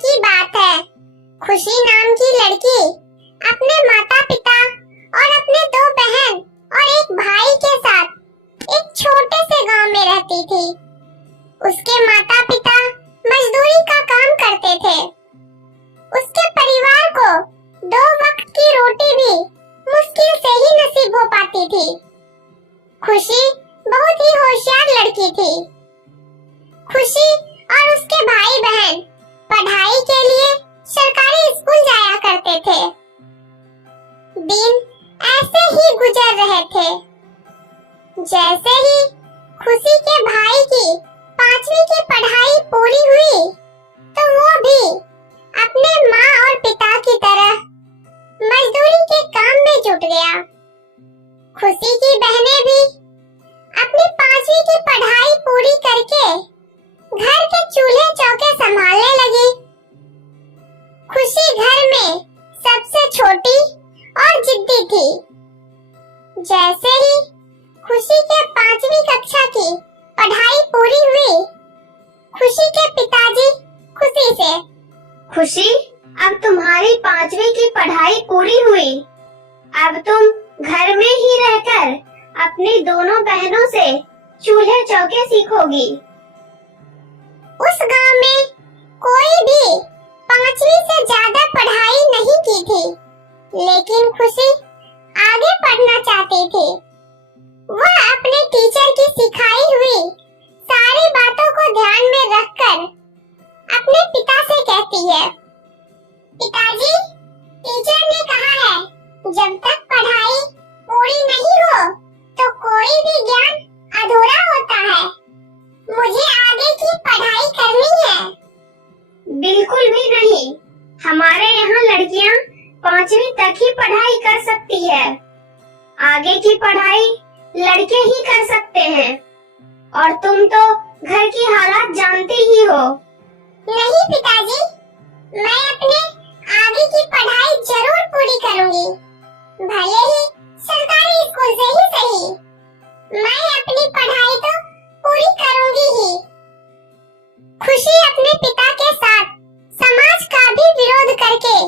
की बात है। खुशी नाम की लड़की अपने माता पिता और अपने 2 बहन और एक भाई के साथ एक छोटे से गांव में रहती थी। उसके माता पिता मजदूरी का काम करते थे। उसके परिवार को 2 वक्त की रोटी भी मुश्किल से ही नसीब हो पाती थी। खुशी बहुत ही होशियार लड़की थी। खुशी और उसके भाई बहन पढ़ाई के लिए सरकारी स्कूल जाया करते थे। दिन ऐसे ही गुजर रहे थे। जैसे ही खुशी के भाई की 5वीं की पढ़ाई पूरी हुई तो वो भी अपने माँ और पिता की तरह मजदूरी के काम में जुट गया। खुशी की बहनें भी अपनी 5वीं की पढ़ाई पूरी करके घर के चूल्हे चौके संभालने लगी। खुशी घर में सबसे छोटी और जिद्दी थी। जैसे ही खुशी के 5वीं कक्षा की पढ़ाई पूरी हुई, खुशी के पिताजी खुशी से, खुशी, अब तुम्हारी 5वीं की पढ़ाई पूरी हुई। अब तुम घर में ही रहकर अपनी दोनों बहनों से चूल्हे चौके सीखोगी। उस गांव में कोई भी 5वीं से ज्यादा पढ़ाई नहीं की थी, लेकिन खुशी आगे पढ़ना चाहती थी। वह अपने टीचर की सिखाई हुई सारी बातों को ध्यान में रखकर अपने पिता से कहती है, पिताजी, टीचर ने कहा है जब तक पढ़ाई पूरी नहीं हो तो कोई भी ज्ञान अधूरा होता है। मुझे आगे की पढ़ाई करनी है। बिल्कुल भी नहीं, हमारे यहाँ लड़कियाँ 5वीं तक ही पढ़ाई कर सकती है। आगे की पढ़ाई लड़के ही कर सकते हैं। और तुम तो घर की हालात जानते ही हो। नहीं पिताजी, मैं अपने आगे की पढ़ाई जरूर पूरी करूंगी, भले ही सरकारी स्कूल से ही सही। मैं अपनी पढ़ाई तो पूरी करूंगी ही। खुशी अपने पिता के साथ समाज का भी विरोध करके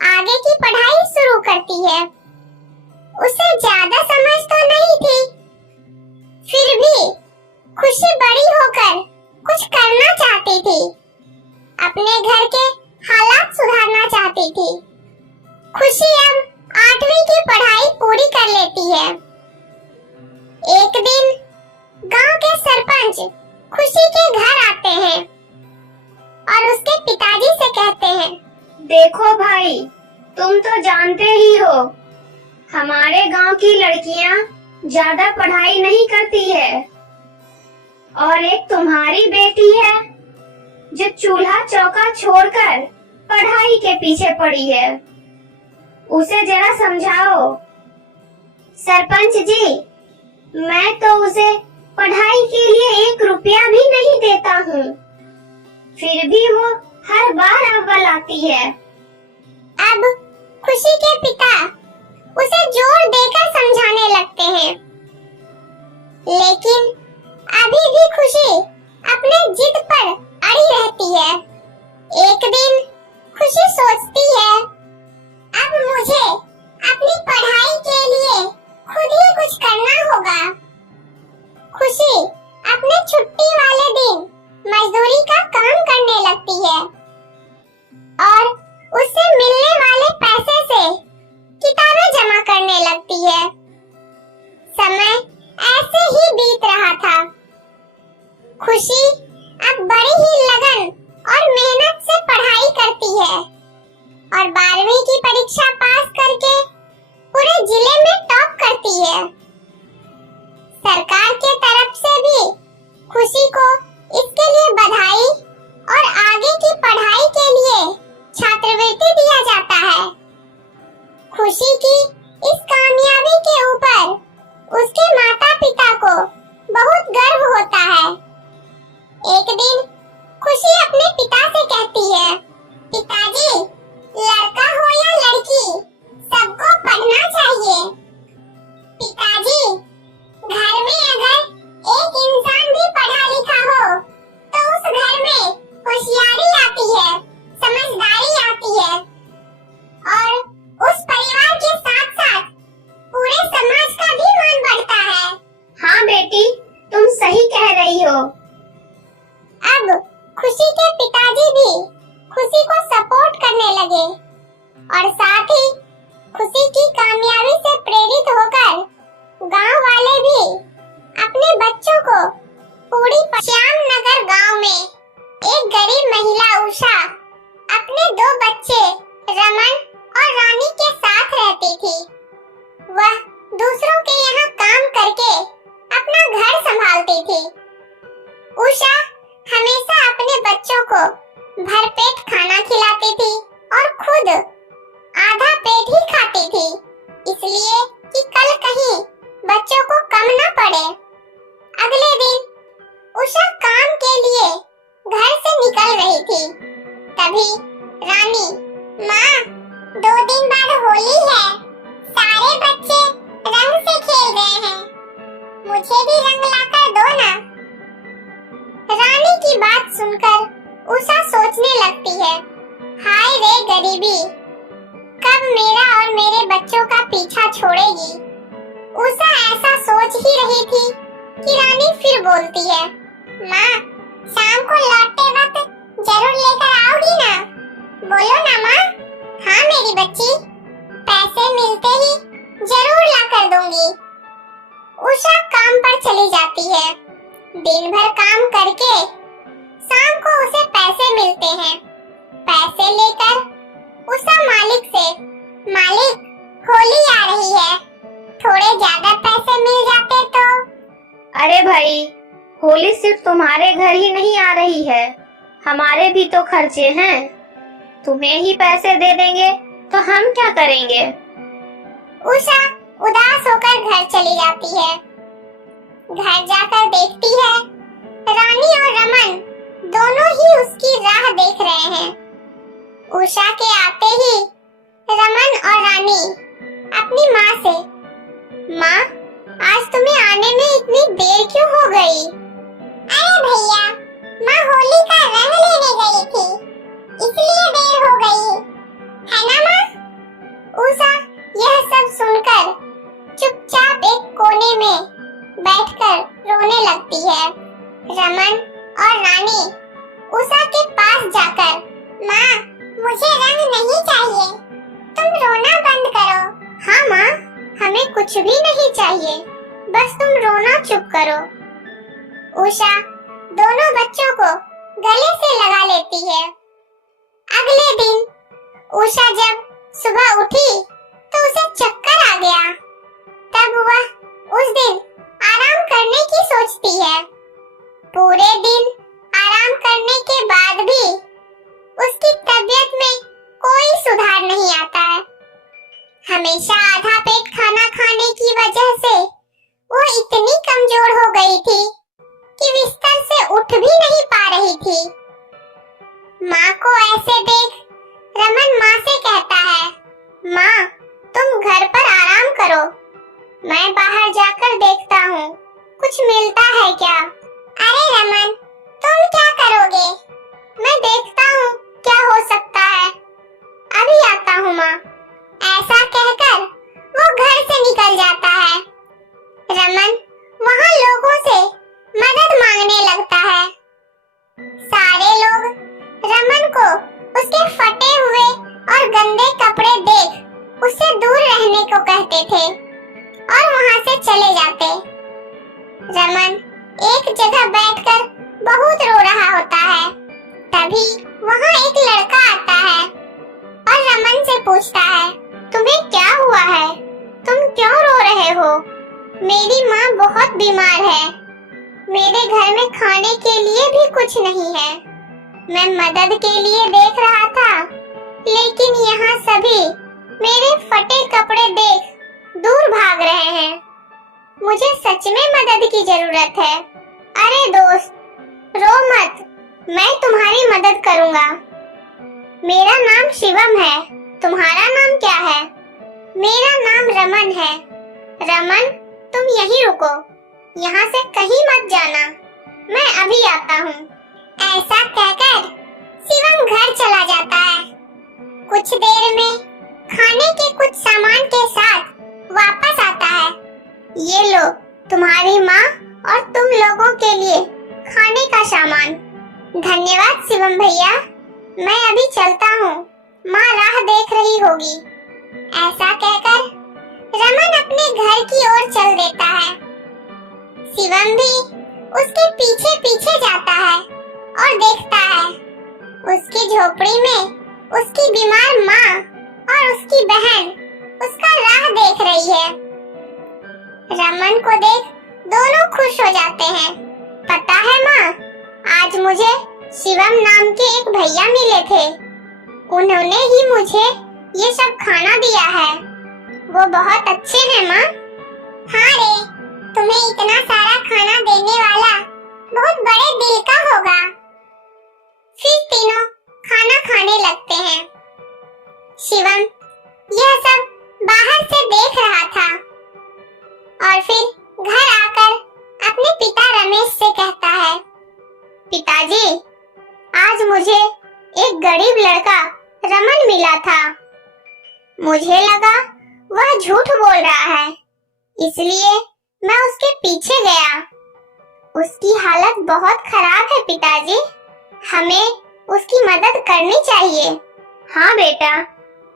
आगे की पढ़ाई शुरू करती है। उसे ज्यादा समझ तो नहीं थी, फिर भी खुशी बड़ी होकर कुछ करना चाहती थी। अपने घर के हालात सुधारना चाहती थी। खुशी अब 8वीं की पढ़ाई पूरी कर लेती है। एक दिन गांव के सरपंच खुशी के घर आते हैं और उसके पिताजी से कहते हैं, देखो भाई, तुम तो जानते ही हो हमारे गांव की लड़कियां ज्यादा पढ़ाई नहीं करती है और एक तुम्हारी बेटी है जो चूल्हा चौका छोड़कर पढ़ाई के पीछे पड़ी है। उसे जरा समझाओ। सरपंच जी, मैं तो उसे पढ़ाई के लिए 1 रुपया भी नहीं देता हूँ, फिर भी वो हर बार अव्वल आती है। अब खुशी के पिता उसे जोर देकर समझाने लगते हैं, लेकिन अभी भी खुशी अपने जिद पर अड़ी रहती है। एक दिन खुशी सोचती है, अब मुझे अपनी पढ़ाई के लिए खुद ही कुछ करना होगा। खुशी अपने छुट्टी वाले दिन मजदूरी का काम करने लगती है और उससे मिलने वाले पैसे से किताबें जमा करने लगती है। समय ऐसे ही बीत रहा था। खुशी अब बड़ी ही लगन और मेहनत से पढ़ाई करती है और 12वीं की परीक्षा पास करके पूरे जिले में टॉप करती है। सरकार के तरफ से भी खुशी को इसके लिए बधाई और आगे की पढ़ाई के लिए छात्रवृत्ति दिया जाता है। खुशी की इस कामयाबी के ऊपर उसके माता पिता को बहुत गर्व होता है। एक दिन खुशी अपने पिता से कहती है, पिताजी, लड़का हो या लड़की, सबको पढ़ना चाहिए। पिताजी, घर में अगर एक इंसान भी पढ़ा लिखा हो तो उस घर में होशियारी आती है, लगे और साथ ही खुशी की कामयाबी से प्रेरित होकर गांव वाले भी अपने बच्चों को पूरी श्यामनगर गांव में एक गरीब महिला उषा अपने 2 बच्चे रमन और रानी के साथ रहती थी। वह दूसरों के यहाँ काम करके अपना घर संभालती थी। उषा हमेशा अपने बच्चों को भरपेट खाना खिलाती थी और खुद आधा पेट ही खाती थी, इसलिए कि कल कहीं बच्चों को कम न पड़े। अगले दिन उषा काम के लिए घर से निकल रही थी, तभी रानी, माँ 2 दिन बाद होली है, सारे बच्चे रंग से खेल रहे हैं, मुझे भी रंग लाकर दो ना। रानी की बात सुनकर उषा सोचने लगती है, हाय रे गरीबी, कब मेरा और मेरे बच्चों का पीछा छोड़ेगी। उषा ऐसा सोच ही रही थी कि रानी फिर बोलती है, माँ शाम को लौटते वक्त जरूर लेकर आओगी ना। बोलो ना माँ। हाँ मेरी बच्ची, पैसे मिलते ही जरूर ला कर दूंगी। उषा काम पर चली जाती है। दिन भर काम करके शाम को उसे पैसे मिलते हैं। पैसे लेकर उषा मालिक से, मालिक होली आ रही है, थोड़े ज्यादा पैसे मिल जाते तो। अरे भाई, होली सिर्फ तुम्हारे घर ही नहीं आ रही है, हमारे भी तो खर्चे हैं। तुम्हें ही पैसे दे देंगे तो हम क्या करेंगे। उषा उदास होकर घर चली जाती है। घर जाकर देखती है रानी और रमन दोनों ही उसकी राह देख रहे हैं। उषा के आते ही रमन और रानी अपनी माँ से, माँ आज तुम्हें आने में इतनी देर क्यों हो गई। अरे भैया, माँ होली का रंग लेने गई थी, इसलिए देर हो गई है ना माँ। उषा यह सब सुनकर चुपचाप एक कोने में बैठकर रोने लगती है। रमन और रानी उषा के पास जाकर, माँ मुझे रंग नहीं चाहिए, तुम रोना बंद करो। हाँ माँ, हमें कुछ भी नहीं चाहिए, बस तुम रोना चुप करो। उषा दोनों बच्चों को गले से लगा लेती है। अगले दिन उषा जब सुबह उठी तो उसे चक्कर आ गया। तब वह उस दिन आराम करने की सोचती है। पूरे दिन आराम करने के बाद भी उसकी तबीयत में कोई सुधार नहीं आता है। हमेशा आधा पेट खाना खाने की वजह से वो इतनी कमजोर हो गई थी कि बिस्तर से उठ भी नहीं पा रही थी। माँ को ऐसे देख रमन माँ से कहता है, माँ तुम घर पर आराम करो, मैं बाहर जाकर देखता हूँ कुछ मिलता है क्या। अरे रमन, तुम क्या करोगे, मैं देखता हूँ क्या हो सकता है, अभी आता हूँ माँ। ऐसा कहकर वो घर से निकल जाता है। रमन वहाँ लोगों से मदद मांगने लगता है। सारे लोग रमन को उसके फटे हुए और गंदे कपड़े देख उससे दूर रहने को कहते थे और वहाँ से चले जाते। रमन एक जगह बैठकर बहुत रो रहा होता है। तभी वहाँ एक लड़का आता है और रमन से पूछता है, तुम्हें क्या हुआ है, तुम क्यों रो रहे हो। मेरी माँ बहुत बीमार है, मेरे घर में खाने के लिए भी कुछ नहीं है। मैं मदद के लिए देख रहा था, लेकिन यहाँ सभी मेरे फटे कपड़े देख दूर भाग रहे हैं। मुझे सच में मदद की जरूरत है। अरे दोस्त, रो मत, मैं तुम्हारी मदद करूँगा। मेरा नाम शिवम है, तुम्हारा नाम क्या है। मेरा नाम रमन है। रमन तुम यहीं रुको, यहाँ से कहीं मत जाना, मैं अभी आता हूँ। ऐसा कहकर शिवम घर चला जाता है। कुछ देर में खाने के कुछ सामान के साथ वापस आता है। ये लो तुम्हारी माँ और तुम लोगों के लिए खाने का सामान। धन्यवाद शिवम भैया, मैं अभी चलता हूँ, माँ राह देख रही होगी। ऐसा कहकर रमन अपने घर की ओर चल देता है। शिवम भी उसके पीछे पीछे जाता है और देखता है उसकी झोपड़ी में उसकी बीमार माँ और उसकी बहन उसका राह देख रही है। रमन को देख दोनों खुश हो जाते हैं। पता है माँ, आज मुझे शिवम नाम के एक भैया मिले थे। उन्होंने ही मुझे ये सब खाना दिया है। वो बहुत अच्छे हैं माँ। हाँ रे, तुम्हें इतना सारा खाना देने वाला बहुत बड़े दिल का होगा। फिर तीनों खाना खाने लगते हैं। शिवम यह सब बाहर से देख रहा था और फिर घर आकर अपने पिता रमेश से कहता है, पिताजी, आज मुझे एक गरीब लड़का रमन मिला था। मुझे लगा वह झूठ बोल रहा है, इसलिए मैं उसके पीछे गया। उसकी हालत बहुत खराब है पिताजी, हमें उसकी मदद करनी चाहिए। हाँ बेटा,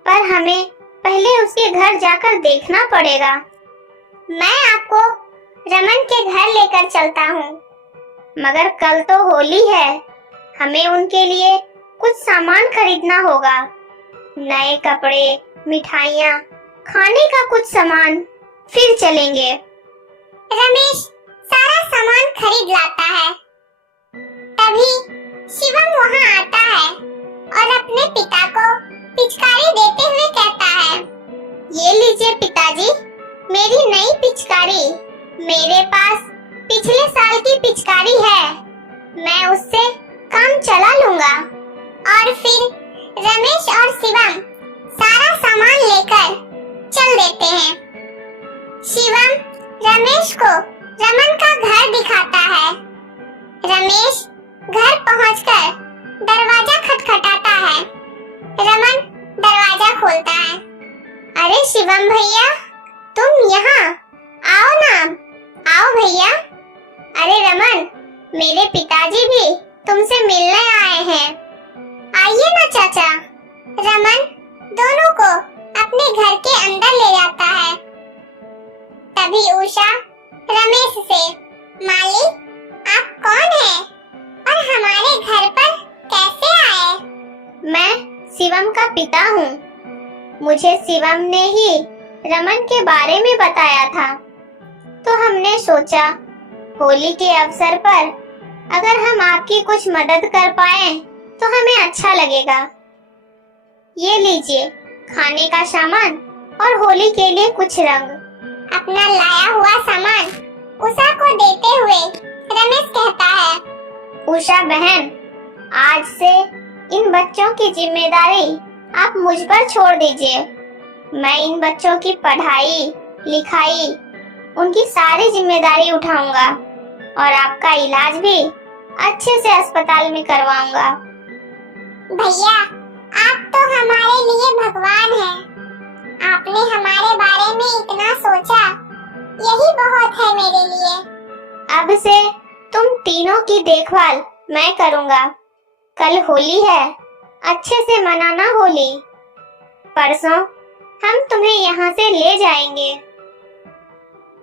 पर हमें पहले उसके घर जाकर देखना पड़ेगा। मैं आपको रमन के घर लेकर चलता हूँ। मगर कल तो होली है, हमें उनके लिए कुछ सामान खरीदना होगा। नए कपड़े, मिठाइयाँ, खाने का कुछ सामान, फिर चलेंगे। रमेश सारा सामान खरीद लाता है। तभी शिवम वहाँ आता है और अपने पिता को पिचकारी देते हुए कहता है, ये लीजिए पिताजी, मेरी नई पिचकारी। मेरे पास पिछले साल की पिचकारी है, मैं उससे काम चला लूंगा। और फिर रमेश और शिवम सारा सामान लेकर चल देते हैं। शिवम रमेश को रमन का घर दिखाता है। रमेश घर पहुंचकर दरवाजा खटखटाता है। रमन दरवाजा खोलता है। अरे शिवम भैया, तुम यहाँ आओ ना, आओ भैया। अरे रमन, मेरे पिताजी भी तुमसे मिलने आए हैं। आइए ना चाचा। रमन दोनों को अपने घर के अंदर ले जाता है। तभी उषा रमेश से, मालिक, आप कौन हैं और हमारे घर पर कैसे आए? मैं शिवम का पिता हूँ। मुझे शिवम ने ही रमन के बारे में बताया था, तो हमने सोचा होली के अवसर पर अगर हम आपकी कुछ मदद कर पाए तो हमें अच्छा लगेगा। ये लीजिए खाने का सामान और होली के लिए कुछ रंग। अपना लाया हुआ सामान उषा को देते हुए रमेश कहता है, उषा बहन, आज से इन बच्चों की जिम्मेदारी आप मुझ पर छोड़ दीजिए। मैं इन बच्चों की पढ़ाई, लिखाई, उनकी सारी जिम्मेदारी उठाऊंगा और आपका इलाज भी अच्छे से अस्पताल में करवाऊंगा। भैया, आप तो हमारे लिए भगवान हैं। आपने हमारे बारे में इतना सोचा, यही बहुत है मेरे लिए। अब से तुम तीनों की देखभाल मैं करूंगा। कल होली है, अच्छे से मनाना होली। परसों हम तुम्हें यहाँ से ले जाएंगे।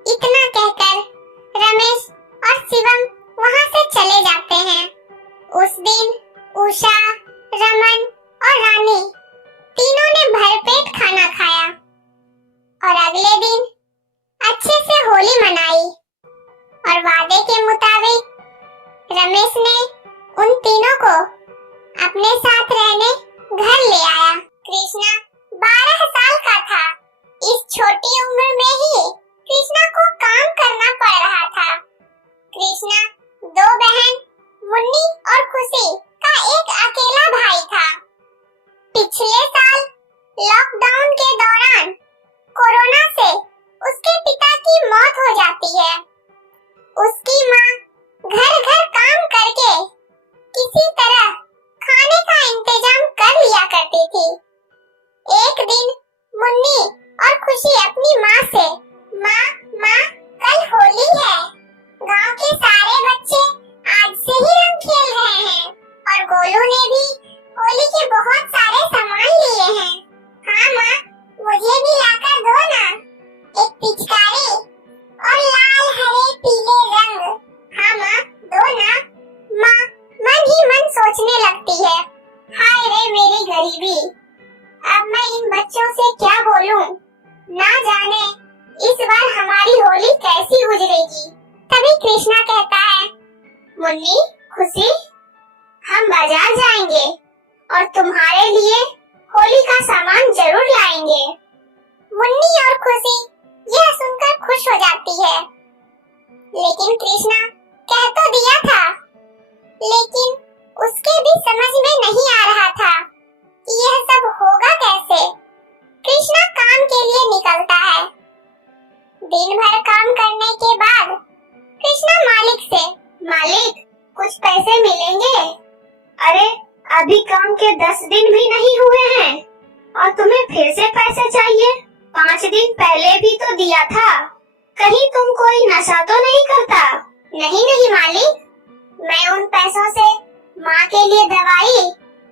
इतना कहकर रमेश और शिवम वहाँ से चले जाते हैं। उस दिन उषा, रमन और रानी तीनों ने भरपेट खाना खाया और अगले दिन अच्छे से होली मनाई। और वादे के मुताबिक रमेश ने उन तीनों को अपने साथ रहने घर ले आया। कृष्णा 12 साल का था। इस छोटी उम्र में ही कृष्णा को काम करना पड़ रहा था। कृष्णा 2 बहन मुन्नी और खुशी का एक अकेला भाई था। पिछले साल लॉकडाउन के दौरान कोरोना से उसके पिता की मौत हो जाती है। उसकी माँ घर घर काम करके किसी तरह खाने का इंतजाम कर लिया करती थी। एक दिन मुन्नी और खुशी अपनी माँ से, माँ, कल होली है। गांव के सारे बच्चे आज से ही रंग खेल रहे हैं और गोलू ने भी होली के बहुत सारे सामान लिए हैं। हाँ माँ, मुझे भी लाकर दो ना। एक पिचकारी और लाल हरे पीले रंग। हाँ माँ, दो ना। माँ मन ही मन सोचने लगती है, हाय रे मेरी गरीबी, अब मैं इन बच्चों से क्या बोलूं? ना जाने इस बार हमारी होली कैसी गुजरेगी। तभी कृष्णा कहता है, मुन्नी, खुशी, हम बाजार जाएंगे और तुम्हारे लिए होली का सामान जरूर लाएंगे। मुन्नी और खुशी यह सुनकर खुश हो जाती है। लेकिन कृष्णा कह तो दिया था, लेकिन उसके भी समझ में नहीं आ रहा था कि यह सब होगा कैसे। कृष्णा काम के लिए निकलता है। दिन भर काम करने के बाद कृष्णा मालिक से, मालिक, कुछ पैसे मिलेंगे? अरे, अभी काम के 10 दिन भी नहीं हुए हैं और तुम्हें फिर से पैसे चाहिए? 5 दिन पहले भी तो दिया था। कहीं तुम कोई नशा तो नहीं करता? नहीं नहीं मालिक, मैं उन पैसों से माँ के लिए दवाई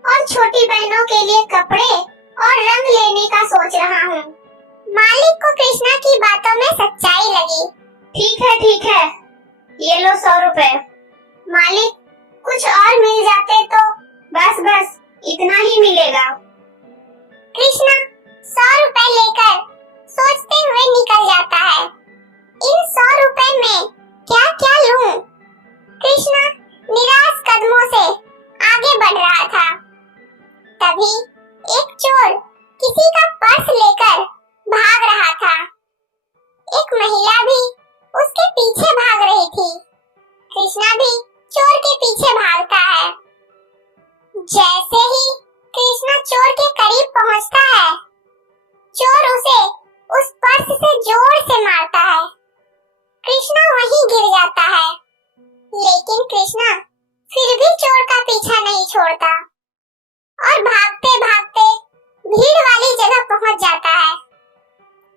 और छोटी बहनों के लिए कपड़े और रंग लेने का सोच रहा हूँ। मालिक को कृष्णा की बातों में सच्चाई लगी। ठीक है, ये लो 100 रुपए। मालिक, कुछ और मिल जाते तो। बस इतना ही मिलेगा। कृष्णा 100 रुपए लेकर सोचते हुए निकल जाता है। इन 100 रुपए में क्या क्या लूं? कृष्णा निराश कदमों से आगे बढ़ रहा था। तभी एक चोर किसी का पर्स लेकर भाग रहा था। एक महिला भी उसके पीछे भाग रही थी। कृष्णा भी चोर के पीछे भागता है। जैसे ही कृष्णा चोर के करीब पहुंचता है, चोर उसे उस पर्स से जोर से मारता है। कृष्णा वहीं गिर जाता है। लेकिन कृष्णा फिर भी चोर का पीछा नहीं छोड़ता और भागते भागते भीड़ वाली जगह पहुंच जाता है।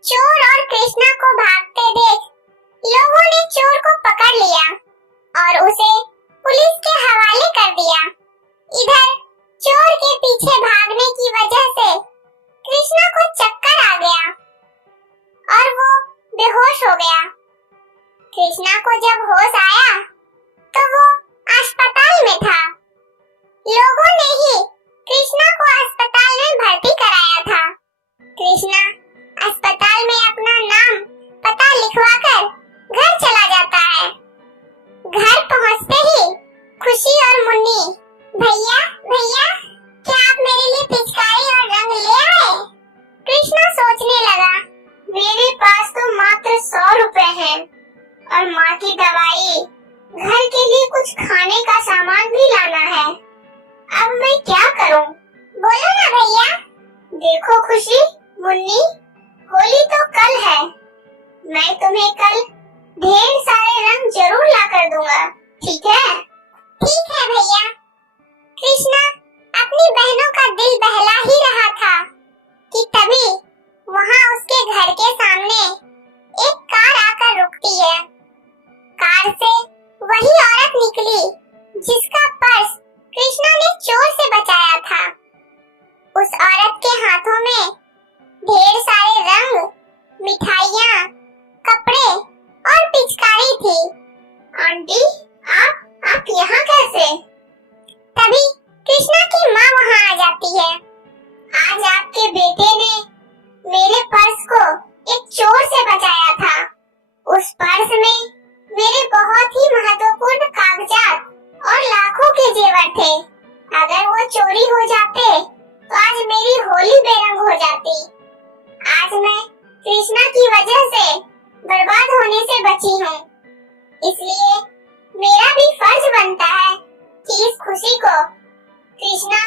चोर और कृष्णा को भागते देख लोगों ने चोर को पकड़ लिया और उसे पुलिस के हवाले कर दिया। इधर चोर के पीछे भागने की वजह से कृष्णा को चक्कर आ गया और वो बेहोश हो गया। कृष्णा को जब होश आया तो वो अस्पताल में था। लोगों ने ही कृष्णा को अस्पताल में भर्ती कराया था। कृष्णा अस्पताल में अपना नाम पता लिखवाकर घर चला जाता है। घर पहुंचते ही खुशी और मुन्नी, भैया भैया, क्या आप मेरे लिए पिचकारी और रंग ले आए? कृष्णा सोचने लगा, मेरे पास तो मात्र 100 रुपए हैं और माँ की दवाई, घर के लिए कुछ खाने का सामान भी लाना है। अब मैं क्या करूं? बोलो ना भैया। देखो खुशी, मुन्नी, होली तो कल है। मैं तुम्हें कल ढेर सारे रंग जरूर ला कर दूंगा, ठीक है? ठीक है भैया। कृष्णा अपनी बहनों का दिल बहला ही रहा था कि तभी वहां उसके घर के सामने एक कार आकर रुकती है। कार से वही औरत निकली जिसका पर्स कृष्णा ने चोर से बचाया था। उस औरत के हाथों में ढेर सारे रंग, मिठाइयाँ, कपड़े और पिचकारी थी। आंटी, आप यहाँ कैसे? तभी कृष्णा की माँ वहाँ आ जाती है। आज आपके बेटे ने मेरे पर्स को एक चोर से बचाया था। उस पर्स में मेरे बहुत ही महत्वपूर्ण कागजात और लाखों के जेवर थे। अगर वो चोरी हो जाते तो आज मेरी होली बेरंग हो जाती। आज मैं कृष्णा की वजह से बर्बाद होने से बची हूँ। इसलिए मेरा भी फर्ज बनता है कि इस खुशी को कृष्णा